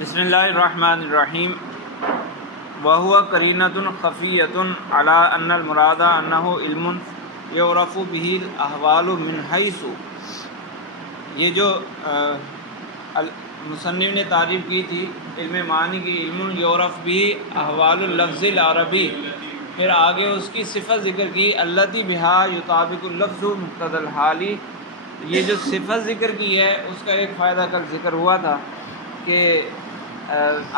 بسم اللہ الرحمن الرحیم وَهُوَ قَرِينَةٌ خَفِيَّةٌ عَلَىٰ أَنَّ الْمُرَادَ أَنَّهُ عِلْمٌ يُعْرَفُ بِهِ الْأَحْوَالُ مِنْ حَيْثُ، یہ جو مصنف نے تعریف کی تھی علم معنی کی، علم یعرف بہ احوال اللفظ العربی، پھر آگے اس کی صفت ذکر کی التی بہا یطابق اللفظ مقتضی الحال۔ یہ جو صفت ذکر کی ہے اس کا ایک فائدہ کل ذکر ہوا تھا کہ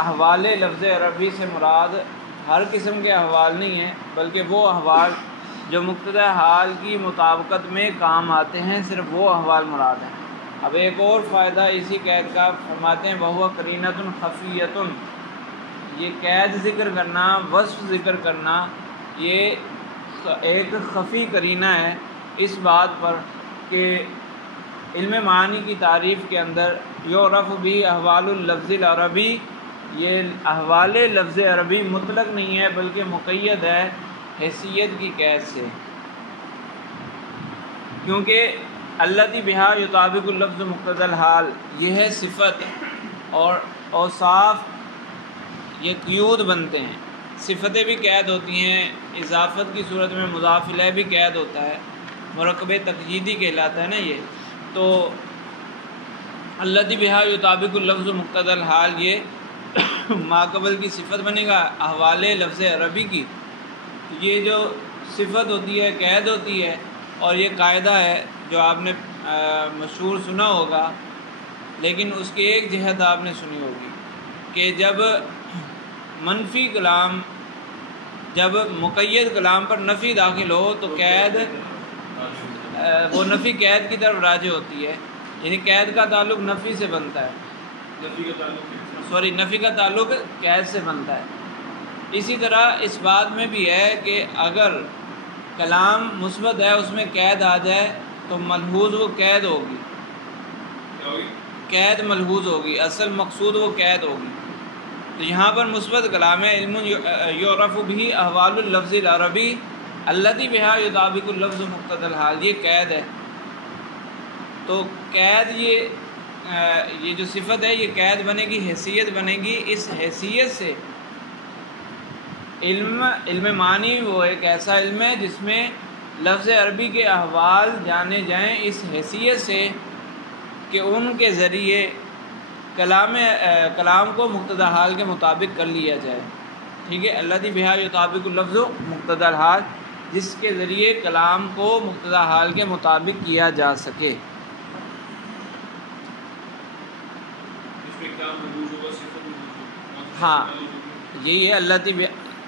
احوال لفظ عربی سے مراد ہر قسم کے احوال نہیں ہیں، بلکہ وہ احوال جو مقتضی حال کی مطابقت میں کام آتے ہیں، صرف وہ احوال مراد ہیں۔ اب ایک اور فائدہ اسی قید کا فرماتے ہیں وَهُوَ قَرِينَةٌ خَفِيَّةٌ، یہ قید ذکر کرنا، وصف ذکر کرنا، یہ ایک خفی قرینہ ہے اس بات پر کہ علم معنی کی تعریف کے اندر یعرف بھی احوال اللفظ العربی، یہ احوال لفظ عربی مطلق نہیں ہے بلکہ مقید ہے حیثیت کی قید سے، کیونکہ التی بہا یطابق اللفظ مقتضی الحال یہ ہے صفت، اور اوصاف یہ قیود بنتے ہیں۔ صفتیں بھی قید ہوتی ہیں، اضافت کی صورت میں مضاف الیہ بھی قید ہوتا ہے، مرکب تقییدی کہلاتا ہے نا یہ۔ تو التی بہا یطابق اللفظ مقتضی الحال یہ ماقبل کی صفت بنے گا احوال لفظ عربی کی۔ یہ جو صفت ہوتی ہے قید ہوتی ہے، اور یہ قاعدہ ہے جو آپ نے مشہور سنا ہوگا، لیکن اس کی ایک جہت آپ نے سنی ہوگی کہ جب منفی کلام، جب مقید کلام پر نفی داخل ہو تو قید وہ نفی قید کی طرف راجع ہوتی ہے، یعنی قید کا تعلق نفی سے بنتا ہے، نفی کا تعلق قید سے بنتا ہے۔ اسی طرح اس بات میں بھی ہے کہ اگر کلام مثبت ہے اس میں قید آ جائے تو ملحوظ وہ قید ہوگی، قید ملحوظ ہوگی، اصل مقصود وہ قید ہوگی۔ تو یہاں پر مثبت کلام ہے علم یعرف بہ احوال اللفظ العربی التی بہا یطابق اللفظ مقتضی الحال، یہ قید ہے۔ تو قید یہ جو صفت ہے یہ قید بنے گی، حیثیت بنے گی، اس حیثیت سے علم معنی وہ ایک ایسا علم ہے جس میں لفظ عربی کے احوال جانے جائیں اس حیثیت سے کہ ان کے ذریعے کلام کو مقتضی حال کے مطابق کر لیا جائے، ٹھیک ہے۔ الذی بہا یطابق اللفظ مقتضی الحال، جس کے ذریعے کلام کو مقتضی حال کے مطابق کیا جا سکے۔ ہاں یہی ہے التی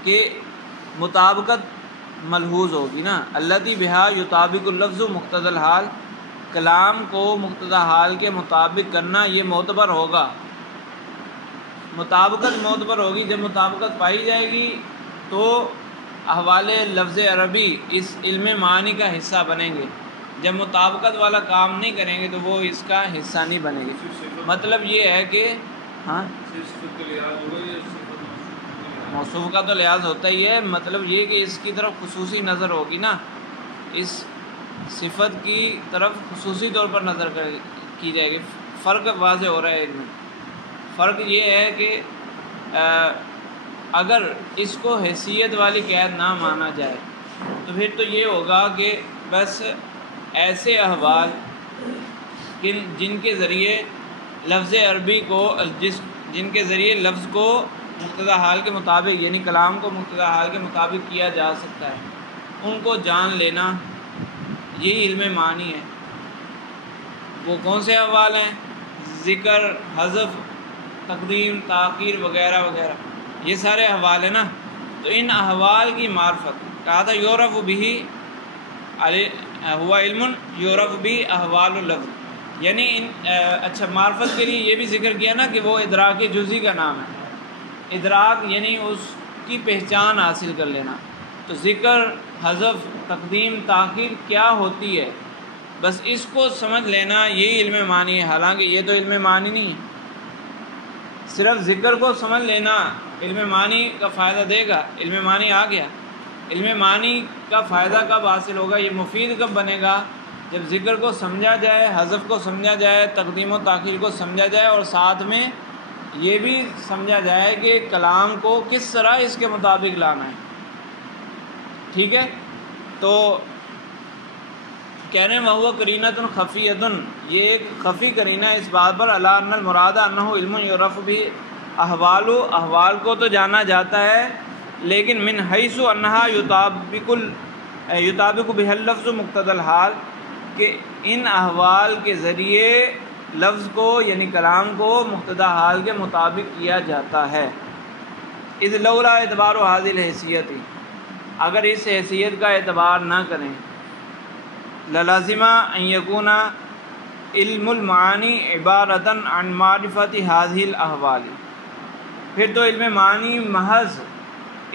کہ مطابقت ملحوظ ہوگی نا، التی بہا یطابق اللفظ مقتضی الحال، کلام کو مقتضی حال کے مطابق کرنا یہ معتبر ہوگا، مطابقت معتبر ہوگی۔ جب مطابقت پائی جائے گی تو احوال لفظ عربی اس علم معنی کا حصہ بنیں گے، جب مطابقت والا کام نہیں کریں گے تو وہ اس کا حصہ نہیں بنے گے۔ مطلب یہ ہے کہ ہاں موصوف کا تو لحاظ ہوتا ہی ہے، مطلب یہ کہ اس کی طرف خصوصی نظر ہوگی نا، اس صفت کی طرف خصوصی طور پر نظر کی جائے گی۔ فرق واضح ہو رہا ہے ایک منٹ۔ فرق یہ ہے کہ اگر اس کو حیثیت والی قید نہ مانا جائے تو پھر تو یہ ہوگا کہ بس ایسے احوال جن کے ذریعے لفظ عربی کو جن کے ذریعے لفظ کو مقتضی حال کے مطابق، یعنی کلام کو مقتضی حال کے مطابق کیا جا سکتا ہے، ان کو جان لینا یہی علم معنی ہے۔ وہ کون سے احوال ہیں؟ ذکر، حذف، تقدیم، تاخیر وغیرہ وغیرہ، یہ سارے احوال ہیں نا۔ تو ان احوال کی معرفت کہا تھا یعرف بہ ہوا علم یعرف بہ احوال اللفظ، یعنی اچھا معرفت کے لیے یہ بھی ذکر کیا نا کہ وہ ادراک جزئی کا نام ہے۔ ادراک یعنی اس کی پہچان حاصل کر لینا۔ تو ذکر، حذف، تقدیم، تاخیر کیا ہوتی ہے، بس اس کو سمجھ لینا یہی علم معنی ہے۔ حالانکہ یہ تو علم معنی نہیں ہے، صرف ذکر کو سمجھ لینا علم معنی کا فائدہ دے گا۔ علم معنی آ گیا، علم معنی کا فائدہ کب حاصل ہوگا، یہ مفید کب بنے گا، جب ذکر کو سمجھا جائے، حذف کو سمجھا جائے، تقدیم و تاخیر کو سمجھا جائے، اور ساتھ میں یہ بھی سمجھا جائے کہ کلام کو کس طرح اس کے مطابق لانا ہے، ٹھیک ہے۔ تو کہہ رہے ہیں وَهُوَ قَرِينَةٌ خَفِيَّةٌ، یہ ایک خفی قرینہ اس بات پر عَلَىٰ أَنَّ الْمُرَادَ أَنَّهُ عِلْمٌ يُعْرَفُ بِهِ احوال کو تو جانا جاتا ہے، لیکن من حیث أَنَّهَا يُطَابِقُ بِهَا اللَّفْظُ مُقْتَضَى الْحَالِ، کہ ان احوال کے ذریعے لفظ کو یعنی کلام کو مقتضی حال کے مطابق کیا جاتا ہے۔ اذ لولا اعتبار هذه الحیثیت، اگر اس حیثیت کا اعتبار نہ کریں، للازم ان یکون علم المعانی عبارۃ عن معرفت هذه الاحوال، پھر تو علم معنی محض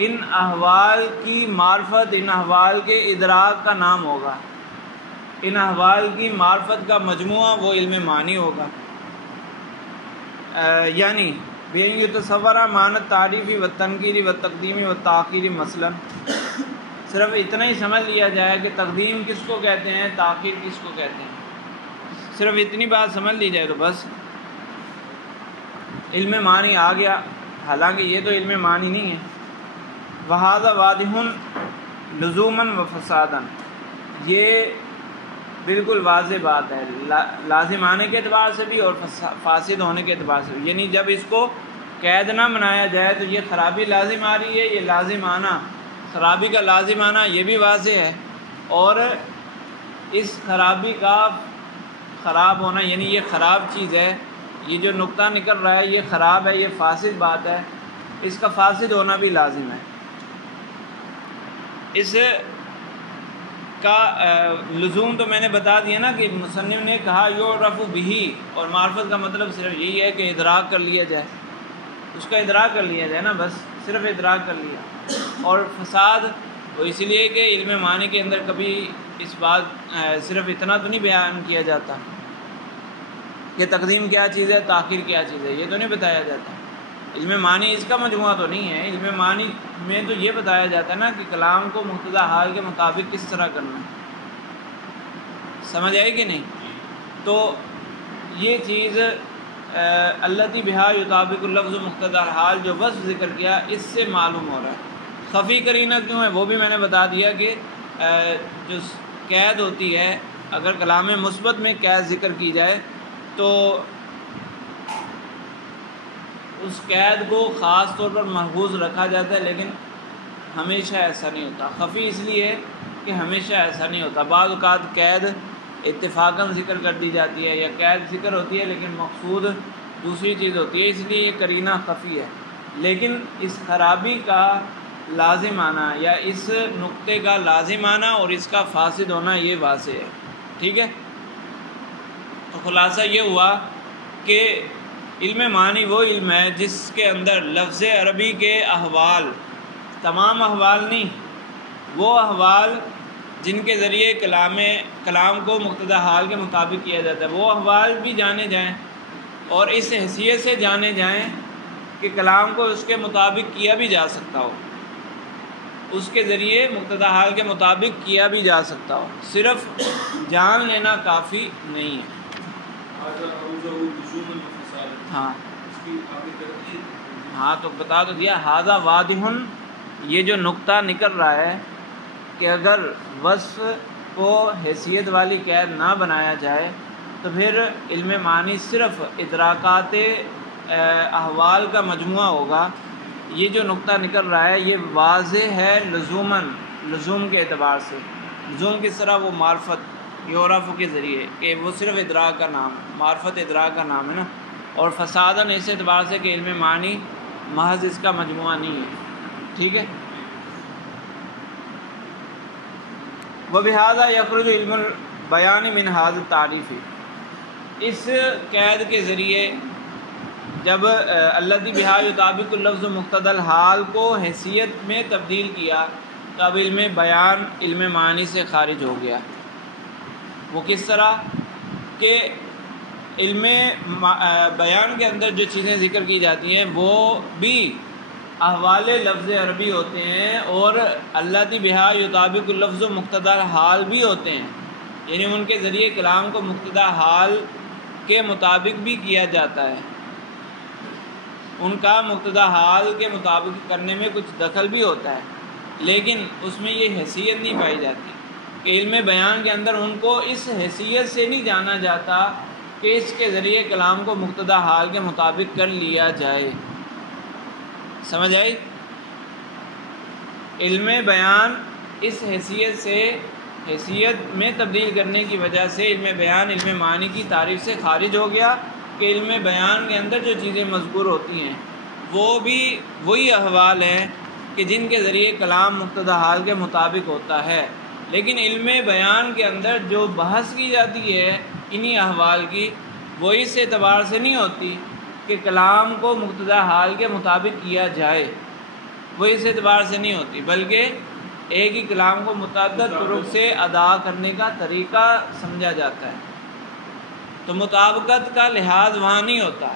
ان احوال کی معرفت، ان احوال کے ادراک کا نام ہوگا، ان احوال کی معرفت کا مجموعہ وہ علم معنی ہوگا۔ یعنی بین یتصور معنی التعریفی والتنکیری والتقدیمی والتاخیری، مثلا صرف اتنا ہی سمجھ لیا جائے کہ تقدیم کس کو کہتے ہیں، تاخیر کس کو کہتے ہیں، صرف اتنی بات سمجھ لی جائے تو بس علم معنی آ گیا، حالانکہ یہ تو علم معنی نہیں ہے۔ وَهَذَا وَاضِحٌ لُزُومًا وَفَسَادًا، یہ بالکل واضح بات ہے لازم آنے کے اعتبار سے بھی اور فاسد ہونے کے اعتبار سے بھی، یعنی جب اس کو قید نہ بنایا جائے تو یہ خرابی لازم آ رہی ہے، یہ لازم آنا، خرابی کا لازم آنا یہ بھی واضح ہے، اور اس خرابی کا خراب ہونا یعنی یہ خراب چیز ہے، یہ جو نقطہ نکل رہا ہے یہ خراب ہے، یہ فاسد بات ہے، اس کا فاسد ہونا بھی لازم ہے۔ اس کا لزوم تو میں نے بتا دیا نا کہ مصنف نے کہا یعرف بہ، اور معرفت کا مطلب صرف یہی ہے کہ ادراک کر لیا جائے، اس کا ادراک کر لیا جائے نا، بس صرف ادراک کر لیا۔ اور فساد وہ اس لیے کہ علم معنی کے اندر کبھی اس بات صرف اتنا تو نہیں بیان کیا جاتا کہ تقدیم کیا چیز ہے، تاخیر کیا چیز ہے، یہ تو نہیں بتایا جاتا۔ علم معنی اس کا مجموعہ تو نہیں ہے، علم معنی میں تو یہ بتایا جاتا ہے نا کہ کلام کو مقتضی حال کے مطابق کس طرح کرنا ہے، سمجھ آئی کہ نہیں؟ تو یہ چیز التی بہا یطابق اللفظ مقتضی الحال جو وصف ذکر کیا اس سے معلوم ہو رہا ہے۔ خفی قرینہ کیوں ہے وہ بھی میں نے بتا دیا کہ جو قید ہوتی ہے، اگر کلام مثبت میں قید ذکر کی جائے تو اس قید کو خاص طور پر محفوظ رکھا جاتا ہے، لیکن ہمیشہ ایسا نہیں ہوتا۔ خفی اس لیے کہ ہمیشہ ایسا نہیں ہوتا، بعض اوقات قید اتفاقاً ذکر کر دی جاتی ہے، یا قید ذکر ہوتی ہے لیکن مقصود دوسری چیز ہوتی ہے، اس لیے یہ قرینہ خفی ہے۔ لیکن اس خرابی کا لازم آنا یا اس نقطے کا لازم آنا اور اس کا فاسد ہونا یہ واضح ہے، ٹھیک ہے؟ تو خلاصہ یہ ہوا کہ علم معنی وہ علم ہے جس کے اندر لفظ عربی کے احوال، تمام احوال نہیں، وہ احوال جن کے ذریعے کلام کو مقتضی حال کے مطابق کیا جاتا ہے، وہ احوال بھی جانے جائیں، اور اس حیثیت سے جانے جائیں کہ کلام کو اس کے مطابق کیا بھی جا سکتا ہو، اس کے ذریعے مقتضی حال کے مطابق کیا بھی جا سکتا ہو، صرف جان لینا کافی نہیں ہے۔ ہاں تو بتا تو دیا، ھذا واضح، یہ جو نقطہ نکل رہا ہے کہ اگر وصف کو حیثیت والی قید نہ بنایا جائے تو پھر علم معنی صرف ادراکات احوال کا مجموعہ ہوگا۔ یہ جو نقطہ نکل رہا ہے یہ واضح ہے لزوم کے اعتبار سے۔ لزوم کس طرح؟ وہ معرفت یعرف کے ذریعے، کہ وہ صرف ادراک کا نام، معرفت ادراک کا نام ہے نا، اور فساداً اس اعتبار سے کہ علم معنی محض اس کا مجموعہ نہیں ہے، ٹھیک ہے؟ وَبِهَذَا يَخْرُجُ عِلْمُ الْبَيَانِ مِنْ هَذَا التَّعْرِيفِ، اس قید کے ذریعے جب الذی بہا یطابق اللفظ مقتضی الحال کو حیثیت میں تبدیل کیا تو اب علم بیان علم معنی سے خارج ہو گیا۔ وہ کس طرح کہ علم بیان کے اندر جو چیزیں ذکر کی جاتی ہیں وہ بھی احوال لفظ عربی ہوتے ہیں، اور الذی بہا یطابق اللفظ مقتضی الحال بھی ہوتے ہیں، یعنی ان کے ذریعے کلام کو مقتضی حال کے مطابق بھی کیا جاتا ہے۔ ان کا مقتضی حال کے مطابق کرنے میں کچھ دخل بھی ہوتا ہے، لیکن اس میں یہ حیثیت نہیں پائی جاتی کہ علم بیان کے اندر ان کو اس حیثیت سے نہیں جانا جاتا کہ اس کے ذریعے کلام کو مقتضی حال کے مطابق کر لیا جائے۔ سمجھ آئی؟ علم بیان اس حیثیت میں تبدیل کرنے کی وجہ سے علم بیان علم معنی کی تعریف سے خارج ہو گیا کہ علم بیان کے اندر جو چیزیں مذکور ہوتی ہیں وہ بھی وہی احوال ہیں کہ جن کے ذریعے کلام مقتضی حال کے مطابق ہوتا ہے، لیکن علم بیان کے اندر جو بحث کی جاتی ہے انہی احوال کی، وہ اس اعتبار سے نہیں ہوتی کہ کلام کو مقتضی حال کے مطابق کیا جائے، وہ اس اعتبار سے نہیں ہوتی، بلکہ ایک ہی کلام کو متعدد طرق سے ادا کرنے کا طریقہ سمجھا جاتا ہے، تو مطابقت کا لحاظ وہاں نہیں ہوتا،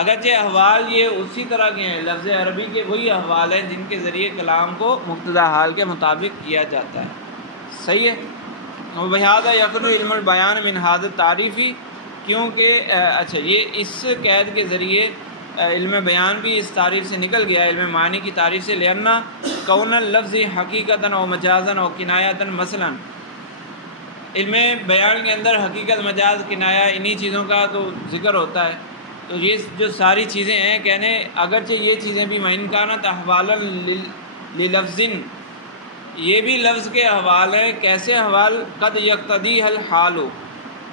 اگرچہ احوال یہ اسی طرح کے ہیں، لفظ عربی کے وہی احوال ہیں جن کے ذریعے کلام کو مقتضی حال کے مطابق کیا جاتا ہے۔ صحیح ہے؟ وَبِهَذَا يَخْرُجُ عِلْمُ الْبَيَانِ مِنْ هَذَا التَّعْرِيفِ، کیونکہ اچھا یہ اس قید کے ذریعے علم بیان بھی اس تعریف سے نکل گیا، علم معنی کی تعریف سے، لِأَنَّ كَوْنَ اللَّفْظِ حَقِيقَةً أَوْ مَجَازًا أَوْ كِنَایَةً مثلاً، علم بیان کے اندر حقیقت، مجاز، کنایہ انہی چیزوں کا تو ذکر ہوتا ہے، تو یہ جو ساری چیزیں ہیں کہنے اگرچہ یہ چیزیں بھی وَإِنْ كَانَتْ أَحْوَالًا لِلَفْظٍ، یہ بھی لفظ کے احوال ہیں، کیسے احوال؟ قد یقتضیہ الحال،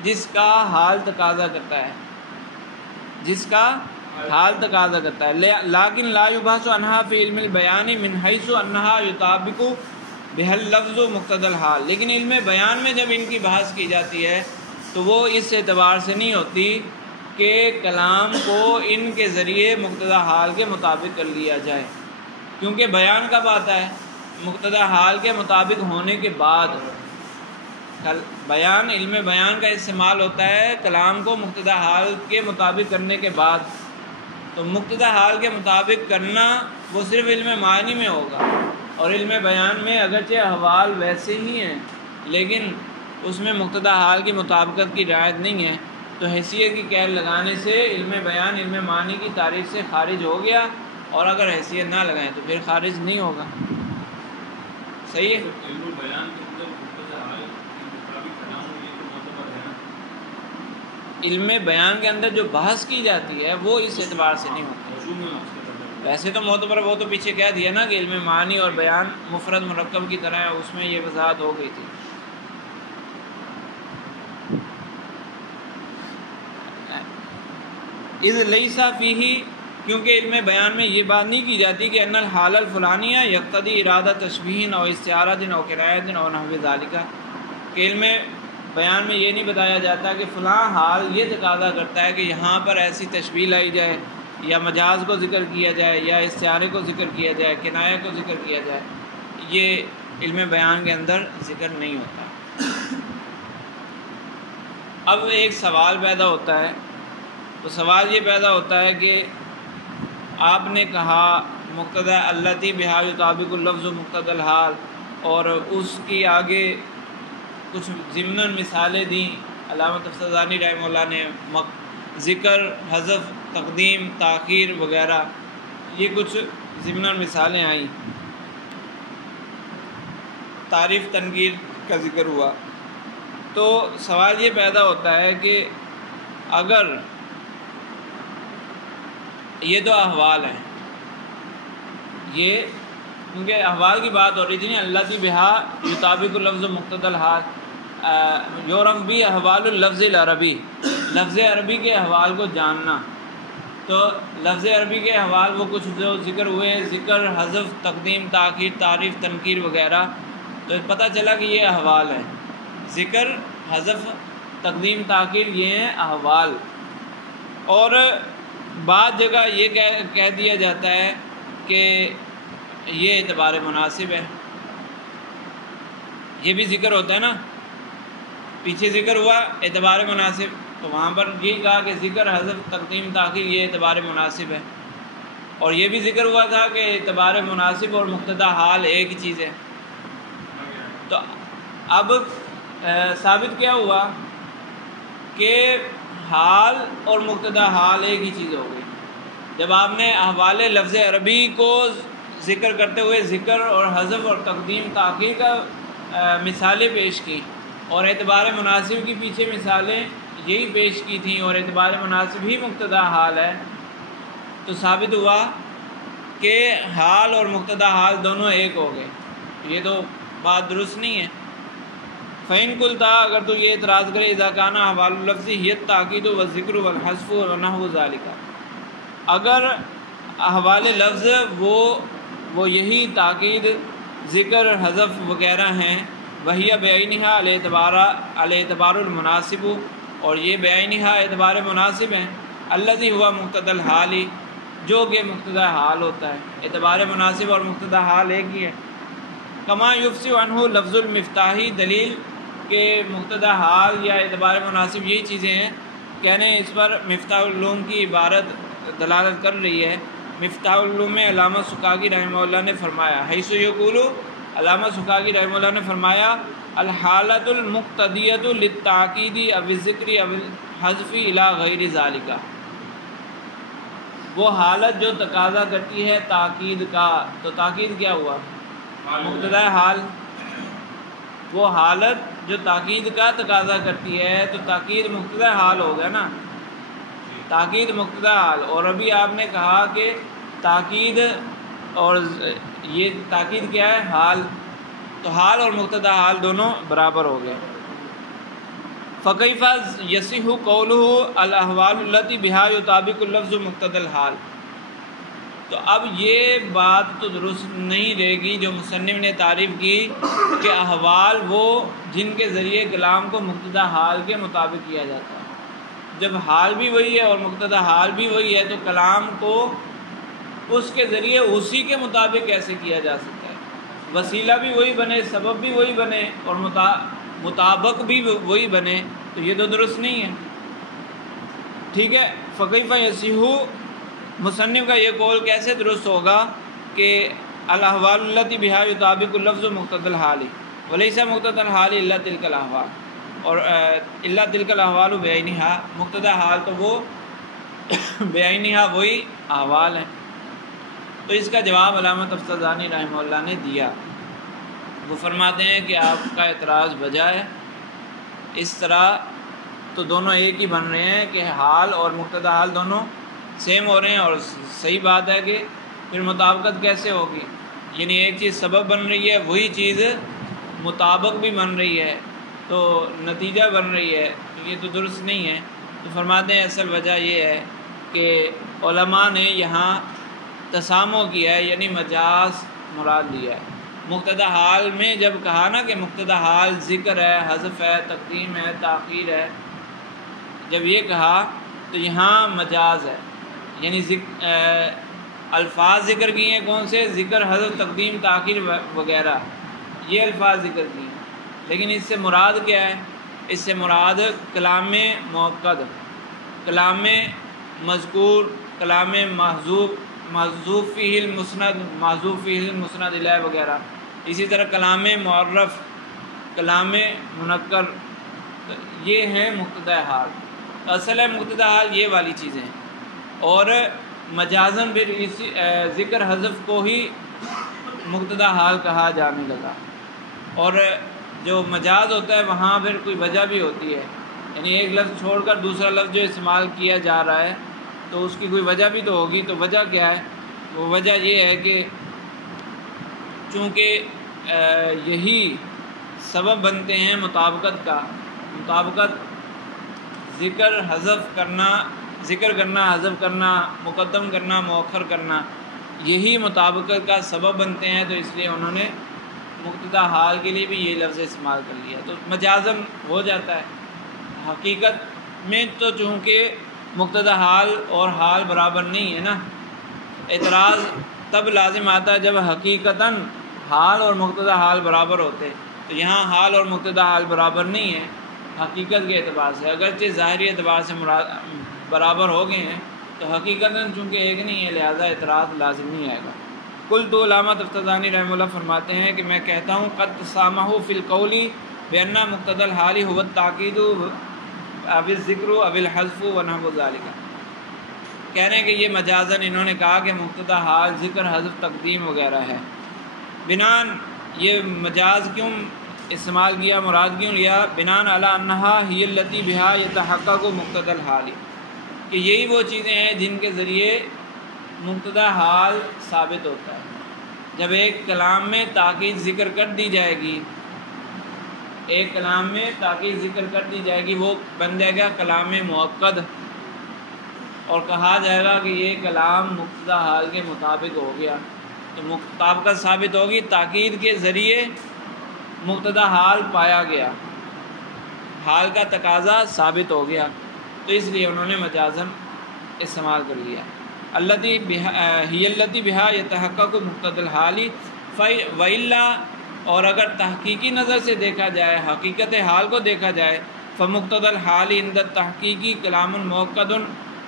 جس کا حال تقاضا کرتا ہے، جس کا حال تقاضا کرتا ہے، لیکن لا یبحث عنہا فی علم البیان من حیث انہا یطابق بها اللفظ مقتضی الحال، لیکن علم بیان میں جب ان کی بحث کی جاتی ہے تو وہ اس اعتبار سے نہیں ہوتی کہ کلام کو ان کے ذریعے مقتضی حال کے مطابق کر لیا جائے، کیونکہ بیان کب آتا ہے؟ مقتضی حال کے مطابق ہونے کے بعد۔ بیان، علم بیان کا استعمال ہوتا ہے کلام کو مقتضی حال کے مطابق کرنے کے بعد، تو مقتضی حال کے مطابق کرنا وہ صرف علم معنی میں ہوگا، اور علم بیان میں اگرچہ احوال ویسے ہی ہیں لیکن اس میں مقتضی حال کی مطابقت کی رعایت نہیں ہے، تو حیثیت کی قید لگانے سے علم بیان علم معنی کی تعریف سے خارج ہو گیا، اور اگر حیثیت نہ لگائیں تو پھر خارج نہیں ہوگا۔ صحیح ہے؟ علم بیان کے اندر مقتضی حال کے مطابق کلام یہ تو معتبر ہے نا؟ علم بیان کے اندر جو بحث کی جاتی ہے وہ اس اعتبار سے نہیں ہوتی، ویسے تو معتبر، وہ تو پیچھے کہہ دیا نا کہ علم معنی اور بیان مفرد مرکب کی طرح ہے، اس میں یہ وضاحت ہو گئی تھی۔ اذ لیس فیہ، کیونکہ علم بیان میں یہ بات نہیں کی جاتی کہ ان الحال الفلانیہ یقتضی ارادہ تشبیہ او استعارۃ او کنایۃ او نحو ذالک، کہ علم بیان میں یہ نہیں بتایا جاتا کہ فلاں حال یہ تقاضا کرتا ہے کہ یہاں پر ایسی تشبیہ لائی جائے، یا مجاز کو ذکر کیا جائے، یا استعارے کو ذکر کیا جائے، کنایہ کو ذکر کیا جائے، یہ علم بیان کے اندر ذکر نہیں ہوتا۔ اب ایک سوال پیدا ہوتا ہے، تو سوال یہ پیدا ہوتا ہے کہ آپ نے کہا مقتضی التی بہا یطابق اللفظ مقتضی الحال، اور اس کی آگے کچھ ضمناً مثالیں دیں، علامہ تفسیرانی رحمہ اللہ نے، ذکر، حذف، تقدیم، تاخیر وغیرہ، یہ کچھ ضمناً مثالیں آئیں، تعریف تنکیر کا ذکر ہوا، تو سوال یہ پیدا ہوتا ہے کہ اگر یہ تو احوال ہیں، یہ کیونکہ احوال کی بات ہو رہی تھی نا، اللہ بہا یطابق اللفظ مقتضی الحال، یورف بھی احوال اللفظ العربی، لفظ عربی کے احوال کو جاننا، تو لفظ عربی کے احوال وہ کچھ جو ذکر ہوئے، ذکر، حذف، تقدیم، تاخیر، تعریف، تنکیر وغیرہ، تو پتہ چلا کہ یہ احوال ہیں، ذکر، حذف، تقدیم، تاخیر، یہ ہیں احوال۔ اور بعض جگہ یہ کہہ دیا جاتا ہے کہ یہ اعتبار مناسب ہے، یہ بھی ذکر ہوتا ہے نا، پیچھے ذکر ہوا اعتبار مناسب، تو وہاں پر یہ کہا کہ ذکر، حذف، تقدیم، تاخیر یہ اعتبار مناسب ہے، اور یہ بھی ذکر ہوا تھا کہ اعتبار مناسب اور مقتضی حال ایک ہی چیز ہے۔ تو اب ثابت کیا ہوا کہ حال اور مقتضی حال ایک ہی چیز ہو گئی، جب آپ نے احوال لفظ عربی کو ذکر کرتے ہوئے ذکر اور حذف اور تقدیم تاخیر کا مثالیں پیش کی اور اعتبار مناسب کی پیچھے مثالیں یہی پیش کی تھیں اور اعتبار مناسب ہی مقتضا حال ہے، تو ثابت ہوا کہ حال اور مقتضا حال دونوں ایک ہو گئے۔ یہ تو بات درست نہیں ہے۔ فَإِن قُلْتَ، اگر تو یہ اعتراض کرے، اذا كان احوال اللفظ هي التاکید والذکر والحذف ونحو ذلك، اگر احوال لفظ وہ یہی تاکید، ذکر، حذف وغیرہ ہیں، وہی بعینھا الاعتبار المناسب، اور یہ بعینھا اعتبار مناسب ہیں، الذی ہوا مقتضی الحال، جو کہ مقتضی حال ہوتا ہے۔ اعتبار مناسب اور مقتضی حال ایک ہی ہے۔ کما یفصح عنہ لفظ المفتاحی، دلیل کہ مقتضی حال یا اعتبار مناسب یہی چیزیں ہیں، کہنے اس پر مفتاح العلوم کی عبارت دلالت کر رہی ہے۔ مفتاح العلوم میں علامہ سکاگی رحمہ اللہ نے فرمایا، حیث یقول، علامہ سکاگی رحمہ اللہ نے فرمایا، الحالۃ المقتضیۃ للتاکید او الذکر او الحذف الی غیر ذالک، وہ حالت جو تقاضا کرتی ہے تاکید کا، تو تاکید کیا ہوا؟ مقتضی حال۔ وہ حالت جو تاکید کا تقاضا کرتی ہے تو تاکید مقتضی حال ہو گیا نا، تاکید مقتضی حال۔ اور ابھی آپ نے کہا کہ تاکید اور یہ تاکید کیا ہے؟ حال، تو حال اور مقتضی حال دونوں برابر ہو گئے۔ فکیف یصح قولہ الاحوال التی بہا یطابق اللفظ مقتضی الحال، تو اب یہ بات تو درست نہیں رہے گی جو مصنف نے تعریف کی کہ احوال وہ جن کے ذریعے کلام کو مقتضی حال کے مطابق کیا جاتا ہے۔ جب حال بھی وہی ہے اور مقتضی حال بھی وہی ہے تو کلام کو اس کے ذریعے اسی کے مطابق کیسے کیا جا سکتا ہے؟ وسیلہ بھی وہی بنے، سبب بھی وہی بنے اور مطابق بھی وہی بنے، تو یہ تو درست نہیں ہے۔ ٹھیک ہے، فکیف یصح، مصنف کا یہ قول کیسے درست ہوگا کہ الاحوال التی بہا یطابق اللفظ مقتضی الحال ولیس مقتضی الحال الا تلک الاحوال، اور الا تلک الاحوال بعینھا، مقتضی حال تو وہ بعینھا وہی احوال ہیں۔ تو اس کا جواب علامہ تفتزانی رحمہ اللہ نے دیا۔ وہ فرماتے ہیں کہ آپ کا اعتراض بجا ہے، اس طرح تو دونوں ایک ہی بن رہے ہیں کہ حال اور مقتضی حال دونوں سیم ہو رہے ہیں، اور صحیح بات ہے کہ پھر مطابقت کیسے ہوگی؟ یعنی ایک چیز سبب بن رہی ہے، وہی چیز مطابق بھی بن رہی ہے، تو نتیجہ بن رہی ہے، تو یہ تو درست نہیں ہے۔ تو فرماتے ہیں اصل وجہ یہ ہے کہ علماء نے یہاں تسامح کیا ہے، یعنی مجاز مراد لیا ہے۔ مقتضی حال میں جب کہا نا کہ مقتضی حال ذکر ہے، حذف ہے، تقدیم ہے، تاخیر ہے، جب یہ کہا تو یہاں مجاز ہے، یعنی الفاظ ذکر کیے ہیں کون سے؟ ذکر، حذف، تقدیم، تاخیر وغیرہ، یہ الفاظ ذکر کیے ہیں، لیکن اس سے مراد کیا ہے؟ اس سے مراد کلام مؤکد، کلام مذکور، کلام محذوف، محذوف فیہ المسند، محذوف فیہ المسند الیہ وغیرہ، اسی طرح کلام معرف، کلام منکر، یہ ہیں مقتضی حال۔ اصل ہے مقتضی حال یہ والی چیزیں ہیں، اور مجازن پھر اسی ذکر حذف کو ہی مقتضی حال کہا جانے لگا۔ اور جو مجاز ہوتا ہے وہاں پھر کوئی وجہ بھی ہوتی ہے، یعنی ایک لفظ چھوڑ کر دوسرا لفظ جو استعمال کیا جا رہا ہے تو اس کی کوئی وجہ بھی تو ہوگی۔ تو وجہ کیا ہے؟ وہ وجہ یہ ہے کہ چونکہ یہی سبب بنتے ہیں مطابقت کا، مطابقت ذکر حذف کرنا، ذکر کرنا، حذف کرنا، مقدم کرنا، مؤخر کرنا، یہی مطابقت کا سبب بنتے ہیں، تو اس لیے انہوں نے مقتضی حال کے لیے بھی یہ لفظ استعمال کر لیا، تو مجازن ہو جاتا ہے۔ حقیقت میں تو چونکہ مقتضی حال اور حال برابر نہیں ہے نا، اعتراض تب لازم آتا ہے جب حقیقتاً حال اور مقتضی حال برابر ہوتے، تو یہاں حال اور مقتضی حال برابر نہیں ہے حقیقت کے اعتبار سے، اگرچہ ظاہری اعتبار سے برابر ہو گئے ہیں، تو حقیقتاً چونکہ ایک نہیں ہے لہذا اعتراض لازم نہیں آئے گا۔ کل تو علامہ تفتزانی رحمہ اللہ فرماتے ہیں کہ میں کہتا ہوں قد تسامحوا فی القول بأن مقتضی الحال هو التاکید او الذکر او الحذف ونحو ذلك، کہہ رہے ہیں کہ یہ مجازن انہوں نے کہا کہ مبتدا حال ذکر حذف تقدیم وغیرہ ہے، بنان یہ مجاز کیوں استعمال کیا، مراد کیوں لیا، بنان علی انہا ہی التی بہا یتحقق مقتضی الحال، کہ یہی وہ چیزیں ہیں جن کے ذریعے مبتدا حال ثابت ہوتا ہے۔ جب ایک کلام میں تاکید ذکر کر دی جائے گی، ایک کلام میں تاکید ذکر کر دی جائے گی، وہ بن جائے گا کلام مؤکد، اور کہا جائے گا کہ یہ کلام مبتدا حال کے مطابق ہو گیا، تو مطابقت ثابت ہوگی، تاکید کے ذریعے مبتدا حال پایا گیا، حال کا تقاضا ثابت ہو گیا، تو اس لیے انہوں نے مجازن استعمال کر لیا۔ التی ہی التی بہا یتحقق مقتضی الحال وإلا، اور اگر تحقیقی نظر سے دیکھا جائے، حقیقت حال کو دیکھا جائے، فمقتضی الحال عند التحقیق کلام مؤکد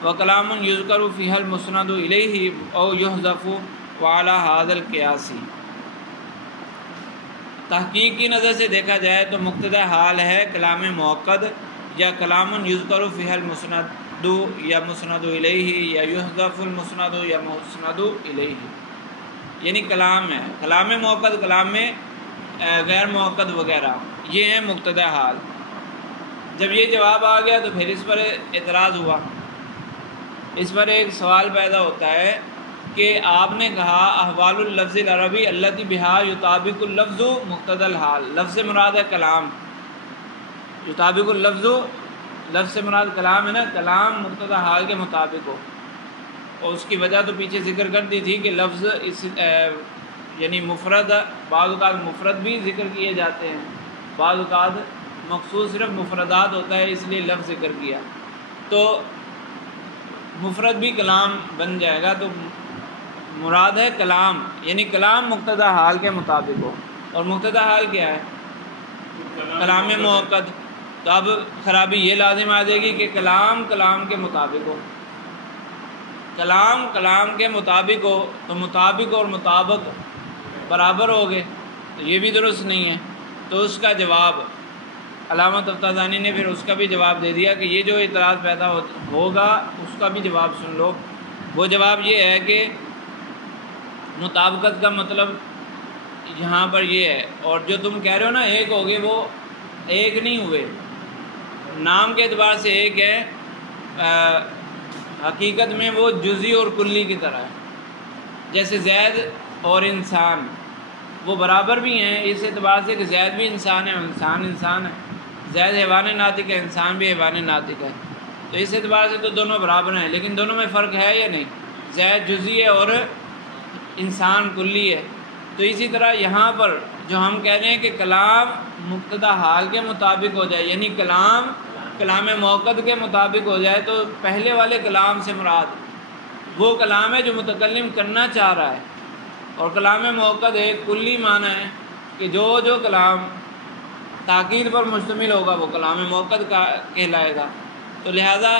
وکلام یذکر فیہ المسند الیہ او یحذف وعلی ھذا القیاس۔ تحقیق کی نظر سے دیکھا جائے تو مقتضی حال ہے کلام مؤکد، یا کلام یذکر فیہ المسند، یا مسند الیہ، یا یحذف المسند، یا مسند الیہ، یعنی کلام ہے، کلام مؤکد، کلام میں غیر مؤکد وغیرہ، یہ ہیں مقتضی حال۔ جب یہ جواب آ گیا تو پھر اس پر اعتراض ہوا، اس پر ایک سوال پیدا ہوتا ہے کہ آپ نے کہا احوال اللفظ العربی التی بہا یطابق اللفظ مقتضی الحال، لفظ سے مراد ہے کلام، یطابق اللفظ، لفظ سے مراد کلام ہے نا، کلام مقتضی حال کے مطابق ہو، اور اس کی وجہ تو پیچھے ذکر کر دی تھی کہ لفظ اس یعنی مفرد، بعض اوقات مفرد بھی ذکر کیے جاتے ہیں، بعض اوقات مخصوص صرف مفردات ہوتا ہے، اس لیے لفظ ذکر کیا، تو مفرد بھی کلام بن جائے گا، تو مراد ہے کلام، یعنی کلام مقتضی حال کے مطابق ہو، اور مقتضی حال کیا ہے؟ کلام مؤکد، تو اب خرابی یہ لازم آ جائے گی کہ کلام کلام کے مطابق ہو، کلام کلام کے مطابق ہو، تو مطابق اور مطابق برابر ہو گئے، تو یہ بھی درست نہیں ہے۔ تو اس کا جواب علامہ تفتازانی نے پھر اس کا بھی جواب دے دیا کہ یہ جو اعتراض پیدا ہوگا اس کا بھی جواب سن لو۔ وہ جواب یہ ہے کہ مطابقت کا مطلب یہاں پر یہ ہے، اور جو تم کہہ رہے ہو نا ایک ہو گئے، وہ ایک نہیں ہوئے، نام کے اعتبار سے ایک ہے، حقیقت میں وہ جزئی اور کلی کی طرح ہے، جیسے زید اور انسان وہ برابر بھی ہیں اس اعتبار سے کہ زید بھی انسان ہے، انسان انسان ہے، زید حیوان ناطق ہے، انسان بھی حیوان ناطق ہے، تو اس اعتبار سے تو دونوں برابر ہیں، لیکن دونوں میں فرق ہے یا نہیں؟ زید جزئی ہے اور انسان کلی ہے۔ تو اسی طرح یہاں پر جو ہم کہہ رہے ہیں کہ کلام مقتضی حال کے مطابق ہو جائے، یعنی کلام کلام مؤکد کے مطابق ہو جائے، تو پہلے والے کلام سے مراد وہ کلام ہے جو متکلم کرنا چاہ رہا ہے، اور کلام مؤکد ایک کلی معنی ہے کہ جو کلام تاکید پر مشتمل ہوگا وہ کلام مؤکد کا کہلائے گا۔ تو لہذا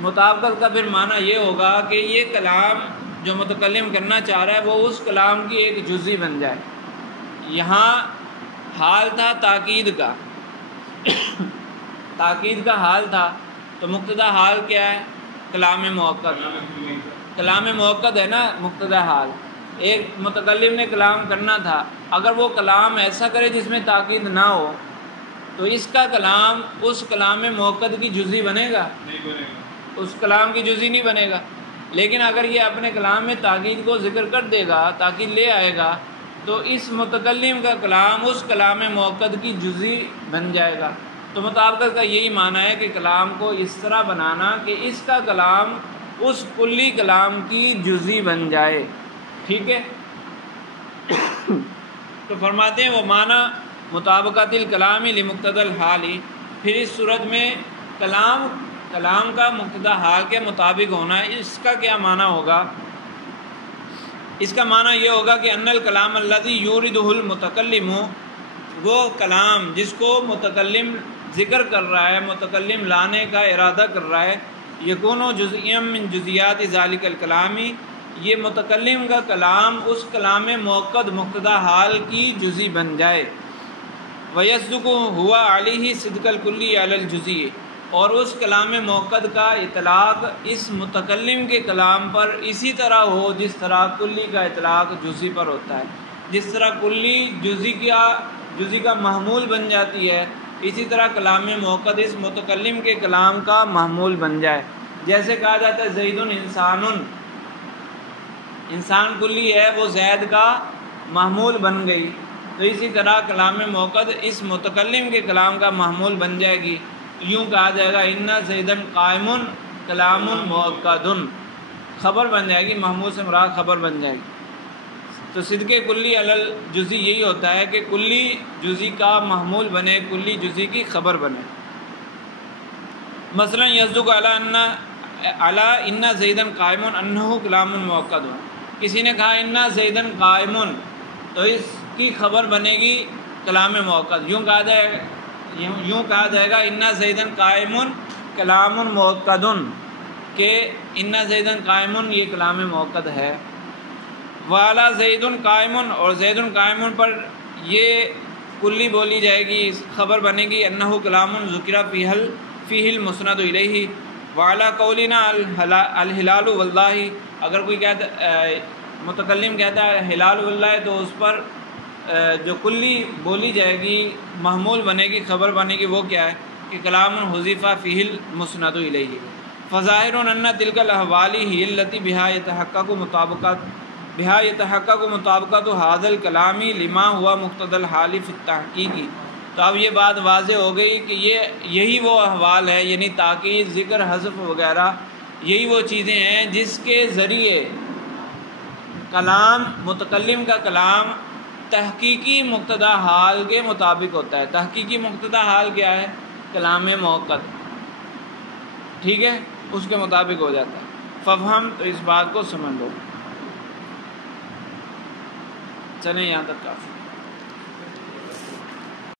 مطابقت کا پھر معنی یہ ہوگا کہ یہ کلام جو متکلم کرنا چاہ رہا ہے وہ اس کلام کی ایک جزئی بن جائے۔ یہاں حال تھا تاکید کا، تاکید کا حال تھا، تو مقتضی حال کیا ہے؟ کلام مؤکد، کلام مؤکد ہے نا مقتضی حال۔ ایک متکلم نے کلام کرنا تھا، اگر وہ کلام ایسا کرے جس میں تاکید نہ ہو تو اس کا کلام اس کلام مؤکد کی جزئی بنے گا؟ اس کلام کی جزئی نہیں بنے گا۔ لیکن اگر یہ اپنے کلام میں تاکید کو ذکر کر دے گا، تاکید لے آئے گا، تو اس متکلم کا کلام اس کلام مؤکد کی جزئی بن جائے گا۔ تو مطابقت کا یہی معنی ہے کہ کلام کو اس طرح بنانا کہ اس کا کلام اس کلی کلام کی جزئی بن جائے، ٹھیک ہے؟ تو فرماتے ہیں وہ معنی مطابقت الکلام لمقتضی الحال، پھر اس صورت میں کلام کا مقتضی حال کے مطابق ہونا، اس کا کیا معنی ہوگا؟ اس کا معنی یہ ہوگا کہ ان الکلام الذی یوردہ المتکلم، وہ کلام جس کو متکلم ذکر کر رہا ہے، متکلم لانے کا ارادہ کر رہا ہے، یکون جزئیا من جزیات ذالک الکلام، یہ متکلم کا کلام اس کلام مؤکد مقتضی حال کی جزئی بن جائے۔ وَيَصْدُقُ هُوَ عَلَيْهِ صِدْقَ الْكُلِّ عَلَى الْجُزْءِ، اور اس کلام موقد کا اطلاق اس متکلم کے کلام پر اسی طرح ہو جس طرح کلی کا اطلاق جزئی پر ہوتا ہے. جس طرح کلی جزئی کا محمول بن جاتی ہے، اسی طرح کلام موقد اس متکلم کے کلام کا محمول بن جائے. جیسے کہا جاتا ہے زید انسان، انسان کلی ہے، وہ زید کا محمول بن گئی. تو اسی طرح کلام موقد اس متکلم کے کلام کا محمول بن جائے گی. یوں کہا جائے گا ان زیدن قائم کلام موقد، خبر بن جائے گی، محمول سے مراد خبر بن جائے گی. تو صدق کلی علی جزئی یہی ہوتا ہے کہ کلی جزئی کا محمول بنے، کلی جزئی کی خبر بنے. مثلا یصدق علی ان زیدن قائم انہ کلام موقد. کسی نے کہا ان زیدن قائم، تو اس کی خبر بنے گی کلام موقد. یوں کہا جائے گا ان زیدن قائم کلام موقد، کہ ان زیدن قائم یہ کلام موقد ہے. والا زید قائم، اور زید قائم پر یہ کلی بولی جائے گی، خبر بنے گی انہ کلام ذکر فیہ المسند الیہ. والا قولنا الہلال واللہ، اگر کوئی متکلم کہتا ہے ہلال واللہ، تو اس پر جو کلی بولی جائے گی، محمول بنے گی، خبر بنے گی، وہ کیا ہے کہ کلام حذف فیہ المسند الیہ. فظاہر ان تلک الاحوال ہی التی بہا یتحقق مطابقت هذا الکلام لما ہوا مقتضی الحال فی التحقیق. تو اب یہ بات واضح ہو گئی کہ یہی وہ احوال ہے، یعنی تاکید، ذکر، حذف وغیرہ، یہی وہ چیزیں ہیں جس کے ذریعے کلام، متکلم کا کلام تحقیقی مقتضی حال کے مطابق ہوتا ہے. تحقیقی مقتضی حال کیا ہے؟ کلام موقد، ٹھیک ہے، اس کے مطابق ہو جاتا ہے. ففہم، تو اس بات کو سمجھ لو. چلیں یہاں تک کافی.